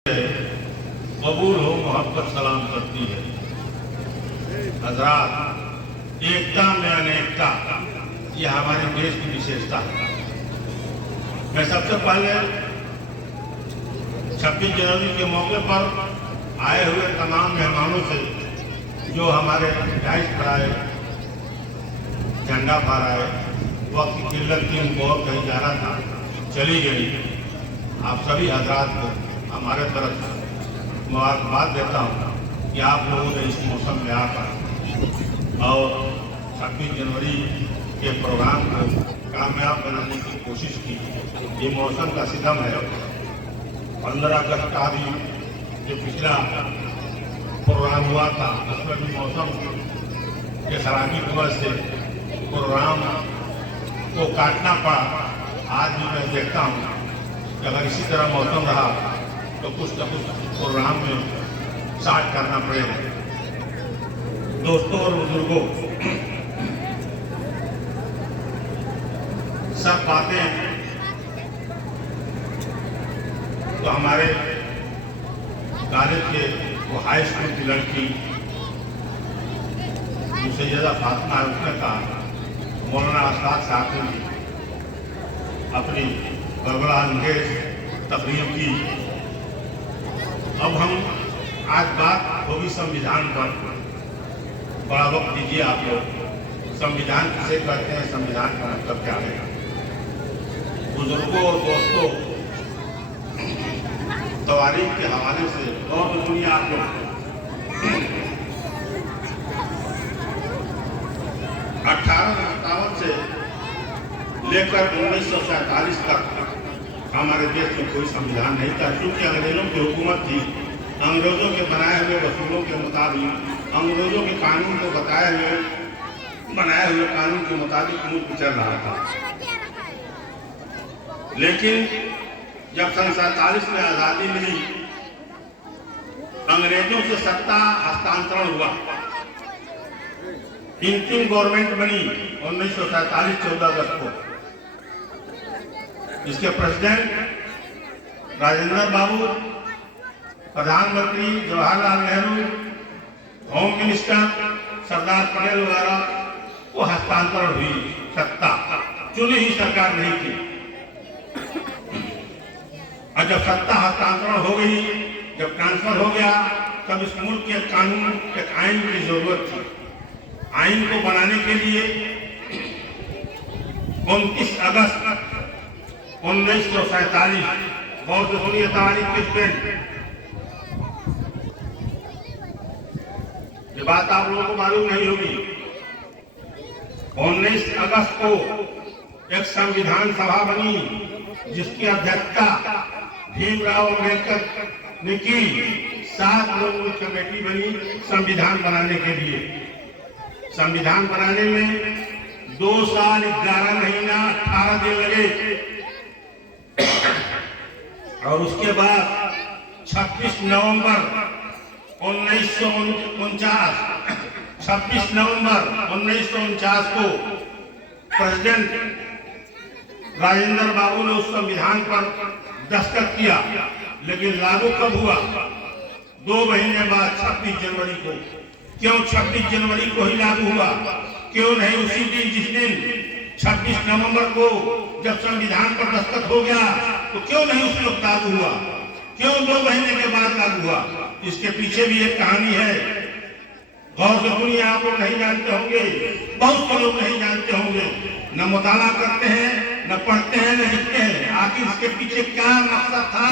कबूल हो मोहब्बत सलाम करती है। हजरात, एकता में अनेकता, यह हमारे देश की विशेषता है। मैं सबसे पहले 26 जनवरी के मौके पर आए हुए तमाम मेहमानों से, जो हमारे डाइस पर आए, झंडा फहराए, वक्त की किल्लत थी, उनको और कहीं जाना था, चली गई। आप सभी हजरात को हमारे तरफ से मुबारकबाद देता हूँ कि आप लोगों ने इस मौसम में आकर और 26 जनवरी के प्रोग्राम को कामयाब बनाने की कोशिश की। ये मौसम का सितम है। 15 अगस्त का भी जो पिछला प्रोग्राम हुआ था, उसमें भी मौसम के खराबी की वजह से प्रोग्राम को काटना पड़ा। आज भी मैं देखता हूँ कि अगर इसी तरह मौसम रहा तो कुछ न कुछ प्रोग्राम में स्टार्ट करना पड़ेगा। दोस्तों और बुजुर्गों, सब बातें तो हमारे कॉलेज के वो हाई स्कूल की लड़की सैयदा फातिमा है, उसने कहा, मौलाना आस्ताद साहब ने अपनी बड़बड़ा अंगेज तकरीर की। अब हम आज बात होगी संविधान पर। बड़ा वक्त दीजिए आप लोग। संविधान किसे कहते हैं, संविधान का मतलब क्या है? बुजुर्गों और दोस्तों, तवारीख के हवाले से और सुनिए आप लोग। 1857 से लेकर 1947 तक हमारे देश में कोई संविधान नहीं था, क्योंकि अंग्रेजों की हुकूमत थी। अंग्रेजों के बनाए हुए वसूलों के मुताबिक, अंग्रेजों के कानून को बनाए हुए कानून के मुताबिक मुल्क चल रहा था। लेकिन जब सन 47 में आजादी मिली, अंग्रेजों से सत्ता हस्तांतरण हुआ, इंटीम गवर्नमेंट बनी 1947 14 अगस्त को। इसके प्रेसिडेंट राजेंद्र बाबू, प्रधानमंत्री जवाहरलाल नेहरू, होम मिनिस्टर सरदार पटेल वगैरह को हस्तांतरण हुई सत्ता। चुनी ही सरकार नहीं थी। और जब सत्ता हस्तांतरण हो गई, जब ट्रांसफर हो गया, तब इस मुल्क के कानून, एक आइन की जरूरत थी। आइन को बनाने के लिए 29 अगस्त 1947 बहुत सुनिए तारीख किस दिन, ये बात आप लोगों को मालूम नहीं होगी। 19 अगस्त को एक संविधान सभा बनी, जिसकी अध्यक्षता भीमराव अम्बेडकर ने की। 7 लोगों की कमेटी बनी संविधान बनाने के लिए। संविधान बनाने में 2 साल 11 महीना 18 दिन लगे। और उसके बाद 26 नवंबर 1949 को प्रेसिडेंट राजेंद्र बाबू ने उस संविधान पर दस्तखत किया। लेकिन लागू कब हुआ? 2 महीने बाद 26 जनवरी को। क्यों 26 जनवरी को ही लागू हुआ? क्यों नहीं उसी दिन, जिस दिन 26 नवंबर को जब संविधान पर दस्तखत हो गया, तो क्यों नहीं उस वक्त लागू हुआ? क्यों 2 महीने के बाद लागू हुआ? इसके पीछे भी एक कहानी है। गौर से सुनिए, आप लोग नहीं जानते होंगे, बहुत से लोग नहीं जानते होंगे, न मुताला करते हैं, न पढ़ते हैं, न लिखते हैं। आखिर इसके पीछे क्या मकसद था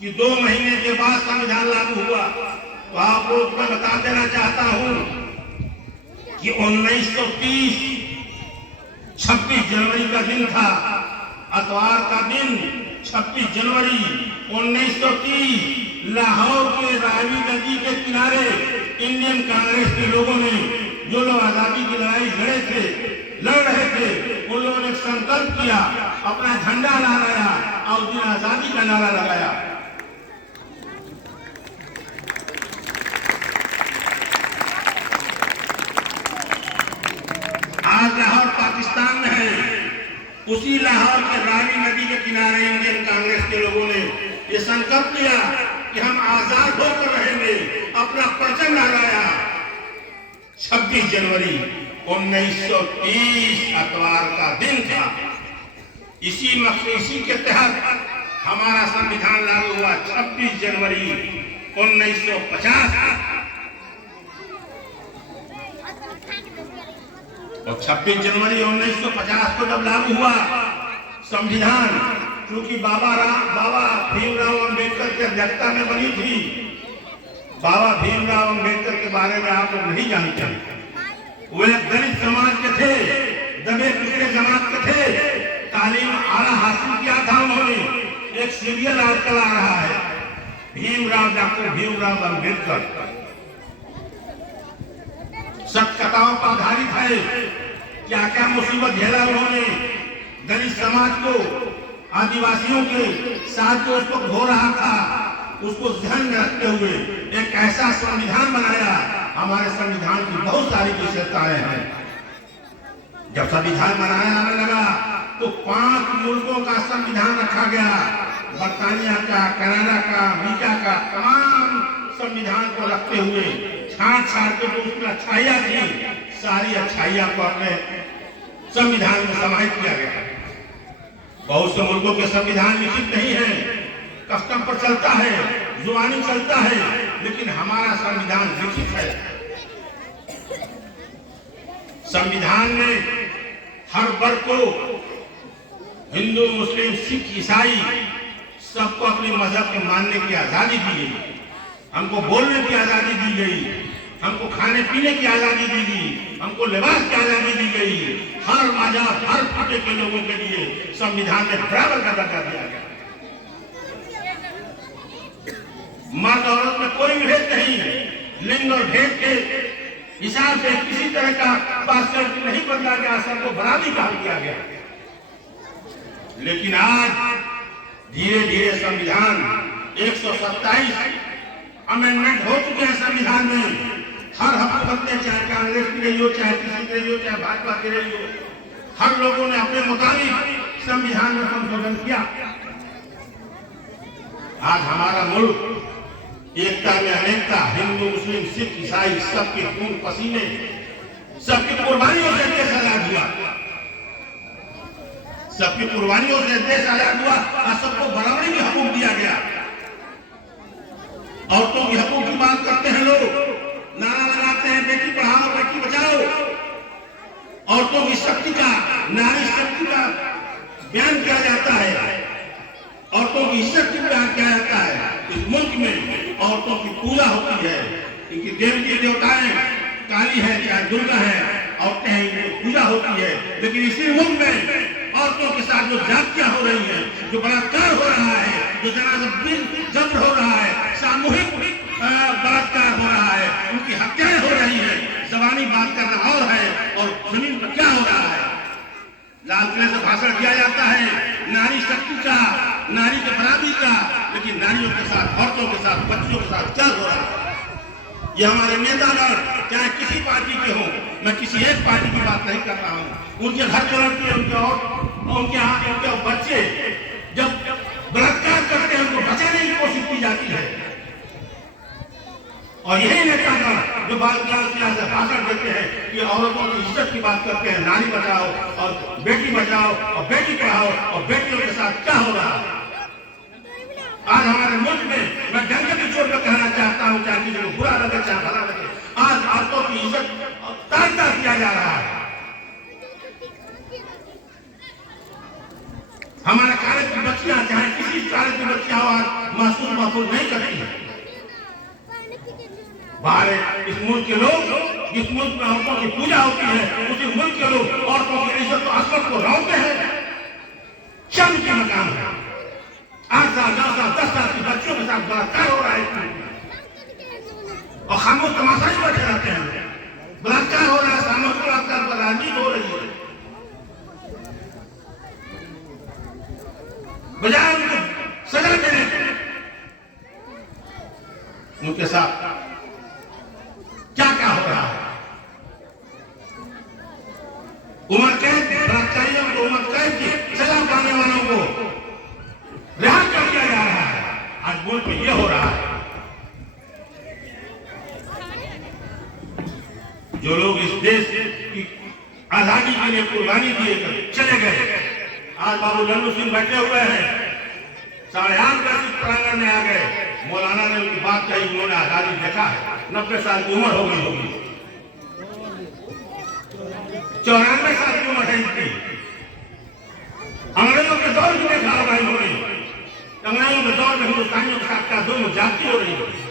कि 2 महीने के बाद संविधान लागू हुआ? तो आप लोग को बता देना चाहता हूं कि 1930 26 जनवरी का दिन था, अतवार का दिन। 26 जनवरी 1930 लाहौर के रावी नदी के किनारे इंडियन कांग्रेस के लोगों ने, जो लोग आजादी की लड़ाई लड़ रहे थे, उन लोगों ने संकल्प किया, अपना झंडा लहराया और उस दिन आजादी का नारा लगाया। आज लाहौर पाकिस्तान में है। उसी लाहौर के रावी नदी के किनारे इंडियन कांग्रेस के लोगों ने ये संकल्प संकल्प लिया कि हम आजाद होकर रहेंगे, अपना परचम लहराया। 26 जनवरी 1930 अतवार का दिन था। इसी के तहत हमारा संविधान लागू हुआ 26 जनवरी 1950। और 26 जनवरी 1950 को जब लागू हुआ संविधान, क्योंकि बाबा भीमराव अंबेडकर की अध्यक्षता में बनी थी। बाबा भीमराव अंबेडकर के बारे में आप लोग नहीं जानते। वे दलित समाज के थे, दबे कुचले समाज के थे। तालीम आला हासिल किया था उन्होंने। एक सीरियल आजकल आ रहा है, डॉक्टर भीमराव अंबेडकर, सब कथाओं पर आधारित है। क्या क्या मुसीबत झेला उन्होंने दलित समाज को, आदिवासियों के साथ जो उसको हो रहा था, उसको ध्यान में रखते हुए एक ऐसा संविधान बनाया। हमारे संविधान की बहुत सारी विशेषताएं हैं। जब संविधान बनाया जाने लगा तो 5 मुल्कों का संविधान रखा गया। बर्तानिया का, कनाडा का, अमेरिका का, तमाम संविधान को रखते हुए छाट के तो उसमें अच्छाइयां थी, सारी अच्छाइयां को अपने संविधान में समाहित किया गया। बहुत से मुल्कों के संविधान लिखित नहीं है, कस्टम पर चलता है, जुबानी चलता है, लेकिन हमारा संविधान लिखित है। संविधान में हर वर्ग को, हिंदू, मुस्लिम, सिख, ईसाई, सबको अपने मजहब के मानने की आजादी दी गई। हमको बोलने की आजादी दी गई, हमको खाने पीने की आजादी दी गई, हमको लिबास की आजादी दी गई। हर मजहब, हर फटे के लोगों के लिए संविधान में बराबर का दर्जा दिया गया। मर्द औरत में कोई भेद नहीं, लिंग और भेद के हिसाब से किसी तरह का पासवर्ड नहीं बदला गया, सबको बराबरी का किया गया। लेकिन आज धीरे धीरे संविधान 127 अमेंडमेंट हो चुके हैं संविधान में। हर हफ्ते, चाहे कांग्रेस की रही हो, चाहे किसी की रही हो, चाहे भाजपा की रही हो, हर लोगों ने अपने मुताबिक संविधान में संशोधन किया। आज हमारा मुल्क एकता में अनेकता, हिंदू, मुस्लिम, सिख, ईसाई, सबके खून पसीने, सबकी कुर्बानियों से देश आजाद हुआ। सबकी कुर्बानियों से देश आजाद हुआ और सबको बराबरी का हकूक दिया गया। औरतों की हकूक की बात करते हैं लोग, नारा लगाते हैं बेटी पढ़ाओ बेटी बचाओ। औरतों की शक्ति का, नारी शक्ति का बयान किया जाता है, औरतों की शक्ति का बयान किया जाता है। इस मुल्क में औरतों की पूजा होती है, इनकी देवी देवताएं काली है चाहे दुर्गा है, औरतें हैं, इनकी पूजा होती है। लेकिन इसी मुल्क में औरतों के साथ जो जातियां हो रही है, जो बलात्कार हो रहा है, जो जबर हो रहा है, सामूहिक बलात्कार हो रहा है, उनकी हत्याएं हो रही है। जबानी बात करना और है और जमीन पर क्या हो रहा है। लाल किले से भाषण दिया जाता है नारी शक्ति का, नारी के बराबरी का, लेकिन नारियों के साथ, औरतों के साथ, बच्चों के साथ क्या हो रहा है। ये हमारे नेतागण चाहे किसी पार्टी के हों, मैं किसी एक पार्टी की बात नहीं कर रहा हूँ, उनके घर के लड़के, उनके बच्चे जब बलात्कार करते हैं, उनको बचाने की कोशिश की जाती है। और यही नेतागण जो से भाषण देते हैं कि औरतों की इज्जत की बात करते हैं, नारी बचाओ और बेटी बचाओ और बेटी पढ़ाओ, और बेटियों के साथ क्या हो रहा है। आज हमारे मुल्क में मैं डंके की चोट पर कहना चाहता हूँ, चाहे किसी को बुरा लगे चाहे भला लगे, आज औरतों की इज्जत तारता किया जा रहा है। हमारे कॉलेज की बच्चियां, चाहे किसी कॉलेज की बच्चियां आज महसूस नहीं करती है। बाहर इस मुल्क के लोग, जिस मुल्क में औरतों की पूजा होती है, उसी मुल्क के लोग औरतों की इज्जत और आसमत को रोकते हैं। शर्म की मकान है। 8 साल 9 साल 10 साल की बच्चियों के साथ बलात्कार हो रहा है और खामोश तमाशा ही बैठे रहते हैं। बलात्कार हो रहा है, सामूहिक बलात्कार पर राजनीति हो रही है। बजाय उनको सजा देने के, उनके साथ क्या क्या हो रहा है। उम्र कैद, बलात्कारियों को उम्र कैद की सजा पाने वालों को रिहा कर दिया जा रहा है। आज मुल्क में यह हो रहा है। जो लोग इस देश की आजादी के लिए कुर्बानी दिए चले गए, आज बाबू लल्लू सिंह बैठे हुए हैं, 8:30 बजे इस प्रांगण में आ गए। मौलाना ने उनकी बात कही, उन्होंने आजादी देखा है, 90 साल की उम्र हो गई होगी, 94 साल की उम्र है इनकी। अंग्रेजों के दौर में देखा होगा इन्होंने, अंग्रेजों के दौर में हिंदुस्तानियों के साथ क्या जुल्म ज्यादती हो रही होगी।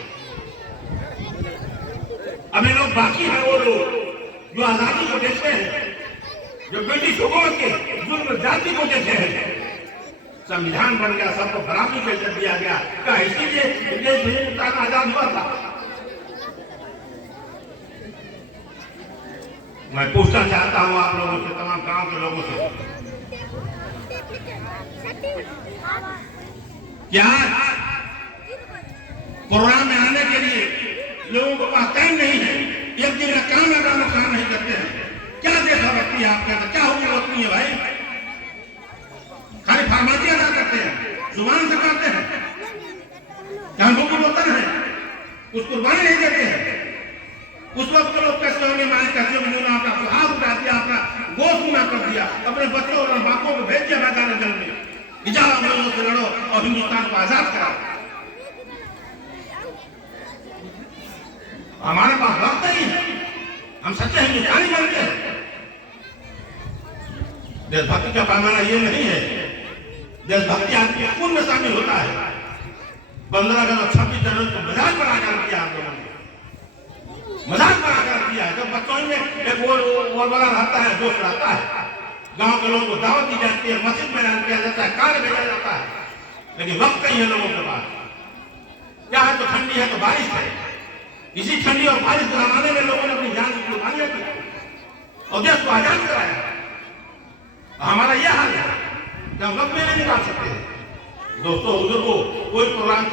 अभी लोग बाकी हैं, वो लोग जो आजादी को देखते हैं, जो ब्रिटिश हुकूमत के जुल्म ज्यादती को देखते हैं। संविधान बन गया, सबको बराबरी का दर्जा दिया गया, क्या इसीलिए देश हिंदुस्तान आजाद हुआ था? मैं पूछना चाहता हूं आप लोगों से, तमाम गांव के लोगों से, क्या प्रोग्राम में आने के लिए लोगों को पास टाइम नहीं है? एक दिन का काम है, काम नहीं करते हैं। क्या देशभक्ति है आपके अंदर? क्या हुकूमत नहीं है भाई? खाली फरमाइशी अदा करते हैं, जुबान से करते हैं, क्या हुकूमत होता है? कुछ कुर्बानी नहीं देते हैं। उस वक्त लोग कैसे होंगे, माए कैसे होंगे, अपना सुहाग उठा दिया, अपना गोश्त गुना कर दिया, अपने बच्चों और बापों को भेज दिया मैदान जंग में, जाओ अंग्रेजों से लड़ो और हिंदुस्तान को आजाद कराओ। हमारे पास वक्त नहीं है, हम सच्चे हिंदुस्तानी बनते हैं। देशभक्ति का पैमाना ये नहीं है। देशभक्ति आपके खून में शामिल होता है। 15 अगस्त 26 जनवरी को मजाक बनाकर किया, आप लोगों ने मजाक बनाकर किया है। जब बच्चों में एक वो बड़ा रहता है, दोस्त रहता है, गांव के लोगों को दावत दी जाती है, मस्जिद में ऐलान किया जाता है, कार्य भेजा जाता है, लेकिन वक्त नहीं है लोगों के पास। क्या है तो ठंडी है तो बारिश है। इसी ठंडी और बारिश के जमाने में लोगों ने अपनी जान की कुर्बानियां की और देश को आजाद कराया। हमारा यह हाल है कि हम वक्त में नहीं निकाल सकते। दोस्तों बुजुर्गों, कोई प्रोग्राम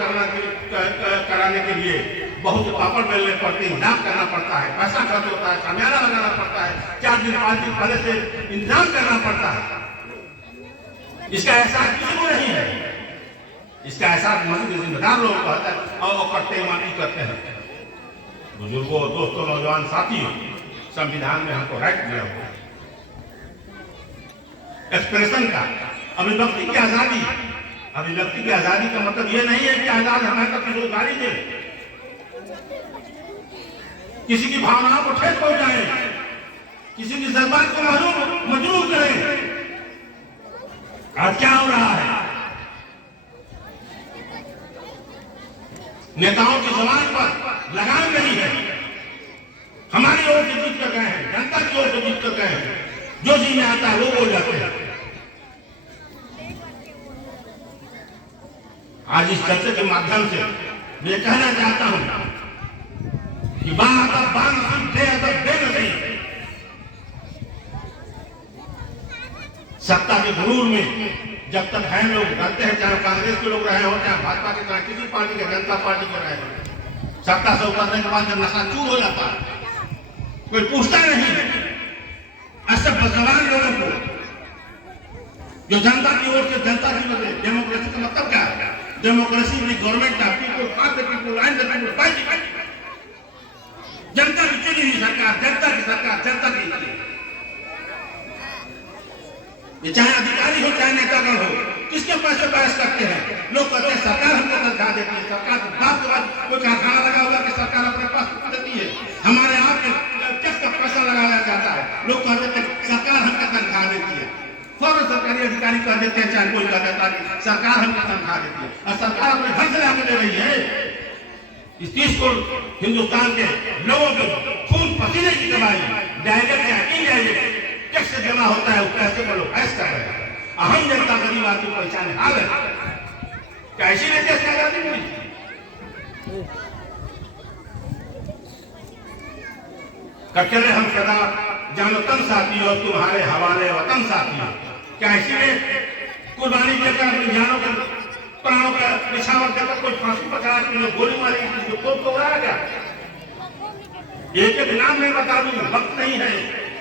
कराने के लिए बहुत से पापड़ बेलने पड़ते हैं, इंतजाम करना पड़ता है, पैसा खर्च होता है, शामियाना लगाना पड़ता है, 4 दिन 5 दिन पहले से इंतजाम करना पड़ता है। इसका एहसास किसी को नहीं है। इसका एहसास मस्जिद जिम्मेदार लोग को होता है और वो करते मानी करते हैं। बुजुर्गों, दोस्तों, नौजवान साथियों, संविधान में हमको राइट दिया हुआ है एक्सप्रेशन का, अभिव्यक्ति की आजादी। अभिव्यक्ति की आजादी का मतलब ये नहीं है कि आजाद हमें तक किसी को गाली दे, किसी की भावनाओं को ठेस पहुंचाए, किसी की जज्बात को मजबूर करें। आज क्या हो रहा है? नेताओं की जबान पर लगाम नहीं है। हमारी ओर से जीत कर गए हैं, जनता की ओर से जीत कर गए हैं, जो जी में आता है वो बोल जाते हैं। आज इस चर्चा के माध्यम से मैं कहना चाहता हूं कि सत्ता के गुरूर में जब तक है लोग डरते हैं, चाहे कांग्रेस के लोग रहे हो, चाहे भाजपा के, चाहे किसी पार्टी के, जनता पार्टी के रहे हो, सत्ता से उतरने के बाद जब नशा चूर हो जाता है, कोई पूछता नहीं है। ऐसे बदजबान लोगों को जो जनता की ओर से, जनता की वजह, डेमोक्रेसी का मतलब क्या है? डेमोक्रेसी में गवर्नमेंट का people for the people and the people by the people. जनता की चुनी हुई सरकार, जनता की सरकार, जनता की। ये चाहे अधिकारी हो चाहे नेतागण हो, किसके पैसे बहस करते हैं? लोग कहते हैं सरकार हमको तनख्वाह देती है, सरकार बात के बाद कोई कारखाना लगा हुआ कि सरकार अपने पास देती है, हमारे यहाँ पे टैक्स का पैसा लगाया जाता है, लोग कहते हैं सरकार हमको तनख्वाह देती है। फौरन सरकारी अधिकारी कह देते हैं, चाहे कोई कह देता है सरकार हमको तनख्वाह देती है, और सरकार अपने घर से लाके दे रही है। इस 30 करोड़ हिंदुस्तान के लोगों के खून पसीने की कमाई डायरेक्ट या इनडायरेक्ट टैक्स जमा होता है, पैसे को लोग ऐसा कर रहे हैं। अहम जनता गरीब आदमी को पहचाने आ गए। क्या इसीलिए देश की आजादी मिली? कचरे हम सदा जानो तन साथी और तुम्हारे हवाले वतन साथी। क्या इसीलिए कुर्बानी देकर अपनी जानों के प्राणों का निछावर देकर कोई फांसी पकड़ा के गोली मारी, किसी को उड़ाया गया? एक नाम मैं बता दूं, वक्त नहीं है।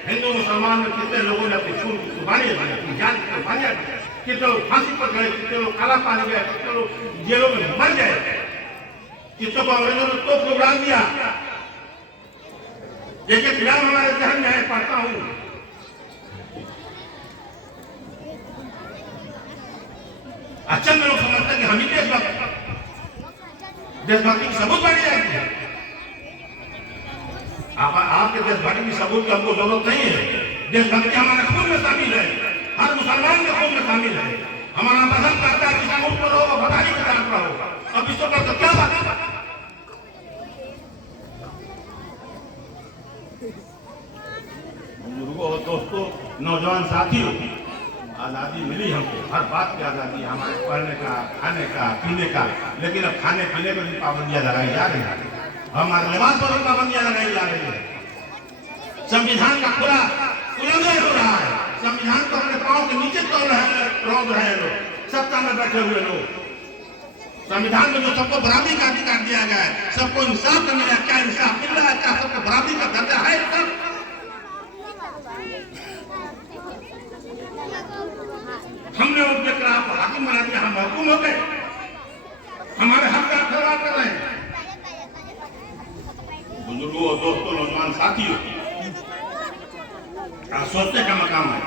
हिंदू मुसलमान में कितने लोगों ने अपनी खून की कुर्बानी दी, अपनी जान की कुर्बानियां दी, कितने लोग फांसी पर गए, कितने लोग काला पानी गए, कितने लोग जेलों में मर गए। किसको अंग्रेजों ने तो प्रोग्राम दिया। एक एक नाम हमारे जहन में है, पढ़ता हूं। अच्छा लोग समझते हैं कि हम ही देशभक्ति की सबूत बनी जाती है। आपके देशभक्ति की सबूत की हमको जरूरत नहीं है। देशभक्ति हमारे खून में शामिल है, हर मुसलमान के खून में शामिल है। हमारा पसंद करता है कि सबूत पर रहो, वफादारी के साथ रहो। अब इसको पर तो क्या बात है। बुजुर्गों और दोस्तों, नौजवान साथियों, आज़ादी मिली हमको, हर बात की आज़ादी, हमारे पढ़ने का, खाने का, पीने का। लेकिन अब खाने पीने पर भी पाबंदियां लगाई जा रही हैं, हमारे लिबास पर भी पाबंदियां लगाई जा रही है। संविधान का खुला उल्लंघन हो रहा है। संविधान को अपने पांव के नीचे तोड़ रहे हैं लोग, सत्ता में बैठे हुए लोग। संविधान में जो सबको बराबरी का अधिकार दिया गया है, सबको इंसाफ का मिला, क्या इंसाफ मिल रहा है? क्या सबको बराबरी का दर्जा है? सब हमने उनके खिलाफ हाकिम बना दिया, हम हुकुम हो गए, हमारे हक का खिलवाड़ कर रहे हैं। बुजुर्गों और दोस्तों, नौजवान साथियों, सोचने का मकाम है।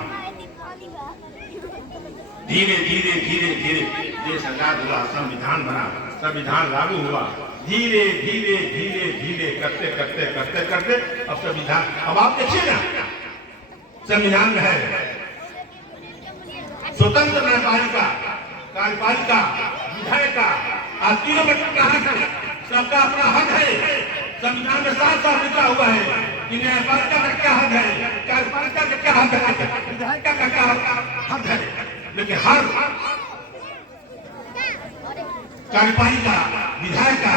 धीरे धीरे धीरे धीरे देश आजाद हुआ, संविधान बना, संविधान लागू हुआ। धीरे धीरे धीरे धीरे करते करते करते करते अब संविधान, अब आप देखिए ना, संविधान में है स्वतंत्र न्यायपालिका, कार्यपालिका, विधायिका, आज तीनों में कहा है सबका अपना हक है। संविधान में साफ साफ लिखा हुआ है कि न्यायपालिका का क्या हक है, कार्यपालिका का क्या हक है, विधायिका का क्या हक है। लेकिन हर कार्यपालिका, विधायिका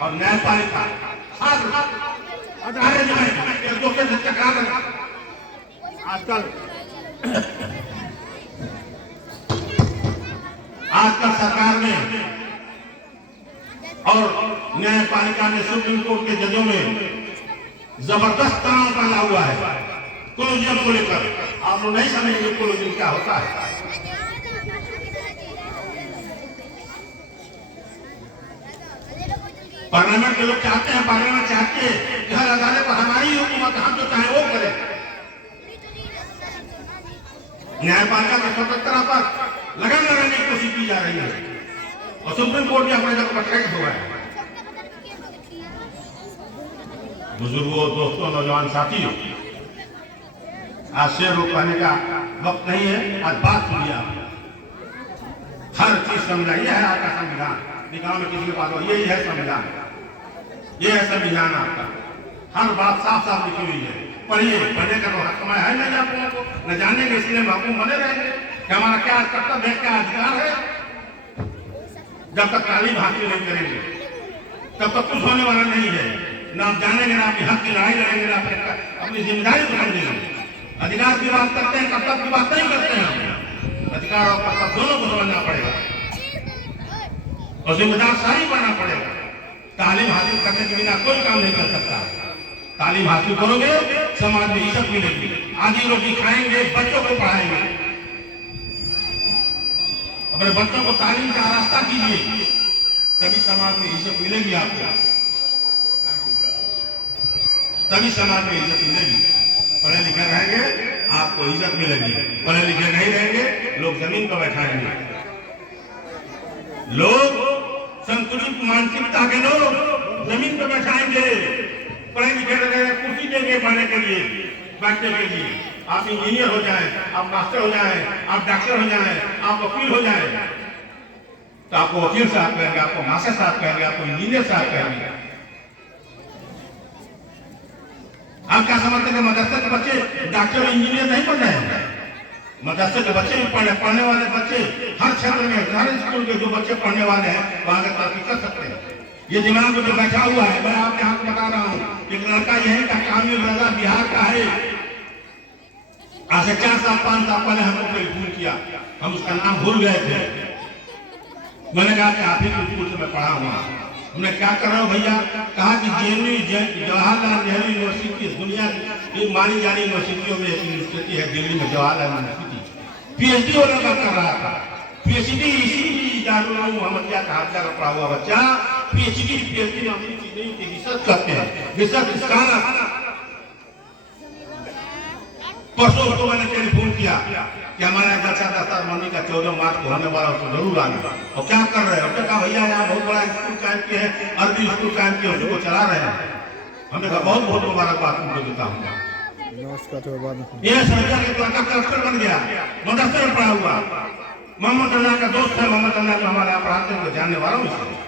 और न्यायपालिका हर अदालत में एक दूसरे से टकरा रहे। आजकल सरकार ने और न्यायपालिका ने सुप्रीम कोर्ट के जजों में जबरदस्त तनाव डाला हुआ है कोलोजियम को लेकर। आप लोग नहीं समझेंगे कोलोजियम क्या होता है। पार्लियामेंट के लोग चाहते हैं, पार्लियामेंट चाहते हैं कि हर अदालत पर हमारी हुकूमत, हम जो चाहे वो करें। न्यायपालिका की स्वतंत्रता पर लगाम लगाने की कोशिश की जा रही है और सुप्रीम कोर्ट भी अपने जगह पर ठहर हुआ है। बुजुर्गों, दोस्तों, नौजवान साथियों, आज शेर रोकने का वक्त नहीं है। आज बात सुनिए, हर चीज समझाइए। है आपका संविधान, निकाह में किसी के पास हो, यही है संविधान, ये है संविधान आपका। हर बात साफ साफ लिखी हुई है, पढ़िए। पढ़ने का तो हक समय है नहीं आप लोगों को, न जानेंगे, इसलिए महकूम बने रहेंगे कि हमारा क्या कर्तव्य है, क्या अधिकार है। जब तक तालीम हासिल नहीं करेंगे तब तक कुछ होने वाला नहीं है। ना आप जानेंगे, ना अपने हक की लड़ाई लड़ेंगे, ना अपनी जिम्मेदारी को समझेंगे। अधिकार की बात करते हैं, कर्तव्य की बात नहीं करते हैं। अधिकार और कर्तव्य दोनों को समझना पड़ेगा और जिम्मेदार सारी बनना पड़ेगा। तालीम हासिल करने के बिना कोई काम नहीं कर सकता। तालीम हासिल करोगे, समाज में इज्जत मिलेगी, आधी रोटी खाएंगे, बच्चों को पढ़ाएंगे। अपने बच्चों को तालीम का रास्ता कीजिए, तभी समाज में इज्जत मिलेगी आपको, तभी समाज में इज्जत मिलेगी। पढ़े लिखे रहेंगे, आपको इज्जत मिलेगी। पढ़े लिखे नहीं रहेंगे, लोग जमीन पर बैठाएंगे। लोग संकुचित मानसिकता के लोग जमीन पर बैठाएंगे। पढ़े लिखे रहेंगे, कुर्सी देंगे पढ़ने के लिए, बैठने के लिए। आप इंजीनियर हो जाए, आप मास्टर हो जाए, आप डॉक्टर हो जाए, आप वकील हो जाए, तो आपको वकील साहब कहेंगे, आपको मास्टर साहब कहेंगे, आपको इंजीनियर साहब कहेंगे। आप क्या समझते हैं मदरसे के बच्चे डॉक्टर और इंजीनियर नहीं पढ़ रहे हैं? मदरसे के बच्चे भी पढ़ने वाले बच्चे हर क्षेत्र में, हर स्कूल के जो बच्चे पढ़ने वाले हैं वहां के तरक्की कर सकते हैं। ये दिमाग में जो बैठा हुआ है, मैं आपके हाथ बता रहा हूँ, एक लड़का यही का कामिल रजा बिहार का है। आज से 4 साल 5 साल पहले हमको टेलीफोन किया, हम उसका नाम भूल गए थे। मैंने कहा कि आप ही के स्कूल से मैं पढ़ा हुआ। हमने क्या कर रहे हो भैया? कहा कि जवाहरलाल नेहरू यूनिवर्सिटी दुनिया की मानी जानी यूनिवर्सिटियों में एक यूनिवर्सिटी है दिल्ली में, जवाहरलाल यूनिवर्सिटी। पीएचडी होने का कर रहा था, पीएचडी इसी दारुल उलूम मोहम्मदिया का हादसा का पढ़ा हुआ बच्चा पीएचडी पीएचडी नाम की चीजें होती रिसर्च करते हैं, रिसर्च स्कॉलर। परसों उसको मैंने टेलीफोन किया कि हमारा जलसा दस्तार मंडी का 14 मार्च को होने वाला, उसको जरूर आना। और क्या कर रहे हैं? उसने कहा भैया यहाँ बहुत बड़ा स्कूल कायम किया है, अरबी स्कूल कायम किया, उसको चला रहे हैं। हमने कहा बहुत बहुत मुबारकबाद तुमको देता हूँ। ये समझा कि लड़का कलेक्टर बन गया, मदरसे में पढ़ा हुआ। मोहम्मद अल्लाह का दोस्त है, मोहम्मद अल्लाह को हमारे यहाँ पढ़ाते हैं, जानने वाला हूँ इसे।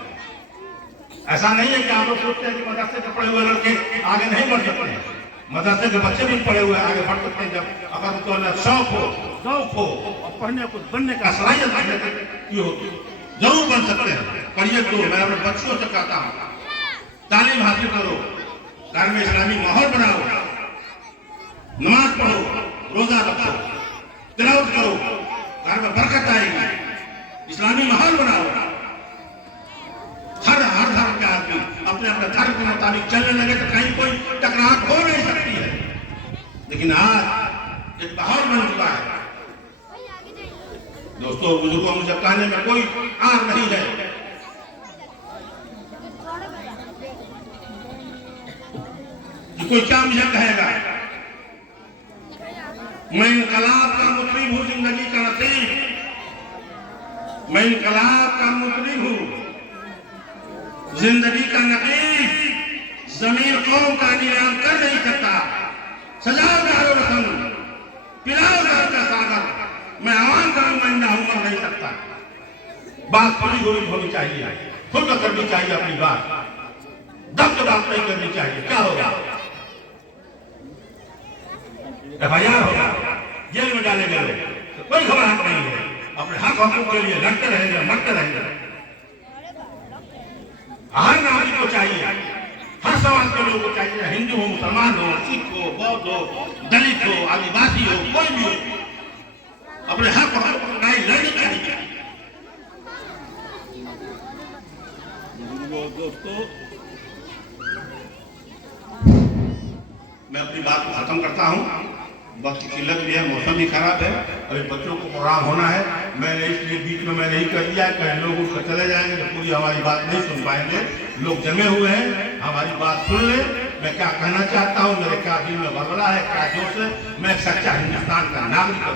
ऐसा नहीं है कि आप लोग सोचते हैं कि मदरसे के पढ़े हुए लड़के आगे नहीं बढ़ सकते हैं। मदरसे के बच्चे भी पढ़े हुए आगे बढ़ सकते हैं, जब अगर उनको शौक हो और पढ़ने को बनने का सलाहियत हो जरूर बन सकते हैं। पढ़िए तो मैं अपने बच्चों से कहता हूँ, तालीम हासिल करो, घर में इस्लामी माहौल बनाओ, नमाज पढ़ो, रोजा रखो, तिलावत करो, घर में बरकत आएगी। इस्लामी माहौल बनाओ। हर धर्म के आदमी अपने अपने धर्म के मुताबिक चलने लगे तो कहीं कोई टकराहट हो नहीं सकती है। लेकिन आज एक माहौल बन चुका है दोस्तों, बुजुर्गों, मुझे कहने में कोई आर नहीं है कि कोई क्या मुझे कहेगा। मैं इनकलाब का मुतलिब हूँ, जिंदगी का नसीब। मैं इनकलाब का मुतलिब हूँ, जिंदगी का नकीब। जमीन कौम का नीलाम कर नहीं सकता। सजाओ गारो वतन, पिलाओ गार का सागर। मैं आवाम का नुमाइंदा हूं, कर नहीं सकता। बात खुली हुई होनी चाहिए, खुद तो करनी चाहिए अपनी बात, दब के बात नहीं करनी चाहिए। क्या होगा? FIR होगा, जेल में डाले गए, तो कोई घबराहट नहीं है। अपने हक हकूक के लिए लड़ते रहेंगे, मरते रहेंगे। हर नागरिक को चाहिए, हर समाज के लोगों को चाहिए, हिंदू हो, मुसलमान हो, सिख हो, बौद्ध हो, दलित हो, आदिवासी हो, कोई भी हो, अपने हक और लड़ने चाहिए। दोस्तों, मैं अपनी बात को खत्म करता हूँ। वक्त की किल्लत भी है, मौसम भी खराब है और बच्चों को प्रोग्राम होना है। मैंने इसलिए बीच में मैं नहीं कर दिया कि लोग उसको चले जाएंगे तो पूरी हमारी बात नहीं सुन पाएंगे। लोग जमे हुए हैं, हमारी बात सुन ले। मैं क्या कहना चाहता हूँ, मेरे क्या दिल में बलबला है, क्या जोश है। मैं सच्चा हिंदुस्तान का नागरिक हूँ।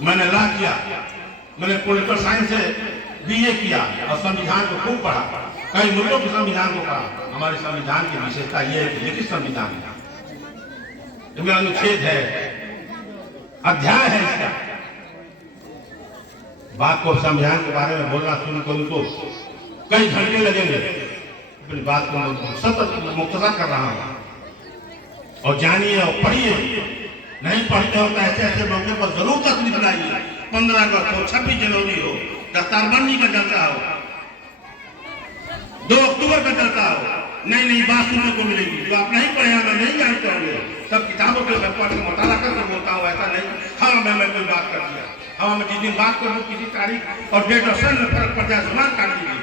मैंने लॉ किया, मैंने पॉलिटिकल साइंस से BA किया और संविधान को खूब पढ़ा, कई मुल्कों के संविधान को पढ़ा। हमारे संविधान की विशेषता यह है कि लिखित संविधान है, इसमें अनुच्छेद है, अध्याय है इसका। बात को संविधान के बारे में बोलना शुरू करूं तो कई घंटे लगेंगे। अपनी बात को सतत मुख्तसर कर रहा हूं, और जानिए और पढ़िए। नहीं पढ़ते हो तो ऐसे ऐसे मौके पर जरूर तकलीफ लाइए। 15 अगस्त हो, 26 जनवरी हो, दस्तारबंदी का जलसा हो, 2 अक्टूबर का जलसा हो, नई नई बात सुनने को मिलेगी जो आप नहीं पढ़े हैं, नहीं जानते होंगे। सब किताबों के मैं पढ़ के मुताला करके बोलता हूँ, ऐसा नहीं। हाँ, मैं कोई बात कर दिया, हाँ मैं जिस दिन बात कर दूँ किसी तारीख और डेट और सन में फर्क पड़ जाए, जुबान काट दीजिए,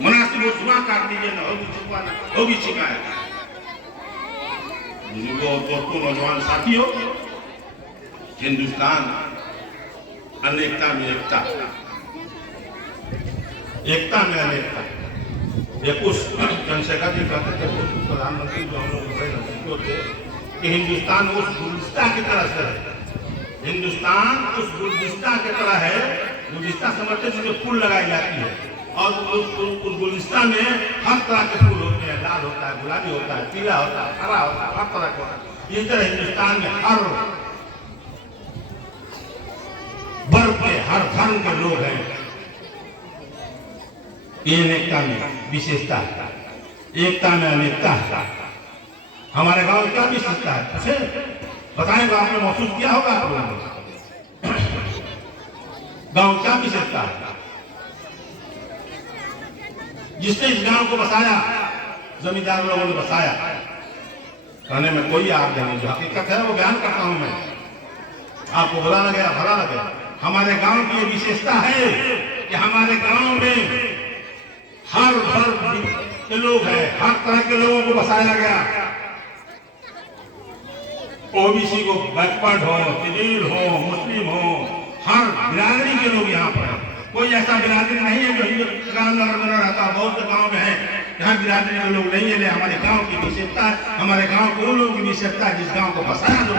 मुनासिब हो जुबान काट दीजिए, न होगी शिकवा न होगी शिकायत। दोस्तों, नौजवान साथियों, हिंदुस्तान अनेकता में एकता, एकता में अनेकता। एक उस जनसेगा जी कहते थे, उस प्रधानमंत्री जो हम लोग बड़े नजदीक थे, कि हिंदुस्तान उस गुलिस्ता की तरह से है। हिंदुस्तान उस गुलिस्ता की तरह है, गुलिस्ता समझते जिसमें फूल लगाई जाती है, और उस गुलिस्ता में हर तरह के फूल होते हैं। लाल होता है, गुलाबी होता है, पीला होता है, हरा होता है, हर तरह का। इस तरह हिंदुस्तान में हर वर्ग के, हर धर्म के लोग हैं। ये एकता में विशेषता है, एकता में अनेकता है। हमारे गांव में क्या विशेषता है उसे बताएगा, आपने महसूस किया होगा। आप लोगों ने गांव क्या विशेषता है, जिसने इस गांव को बसाया, जमींदार लोगों ने बसाया। कहने में कोई आप नहीं, जो हकीकत है वो बयान करता हूं मैं। आपको बुरा लगे या भला लगे, हमारे गांव की विशेषता है कि हमारे गांव में हर वर्ग के लोग हैं, हर तरह के लोगों को बसाया गया। OBC को बैकवर्ड हो, सिविल हो, मुस्लिम हो, हर बिरादरी के लोग यहाँ पर हैं। कोई ऐसा बिरादरी नहीं है जो हिंदू गांव में रहता। बहुत से गांव में है यहाँ बिरादरी के लोग नहीं है। हमारे गांव की विशेषता है, हमारे गांव के उन लोगों की विशेषता है जिस गांव को बसाया लोग,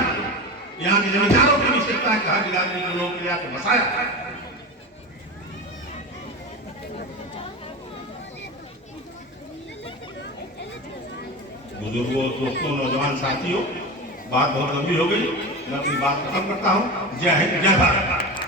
यहाँ के जमींदारों की विशेषता है, कहा बिरादरी के लोगों के लिए आके बसाया। बुजुर्गों, दोस्तों, नौजवान साथियों, बात बहुत लंबी हो गई, मैं अपनी बात खत्म करता हूँ। जय हिंद, जय भारत।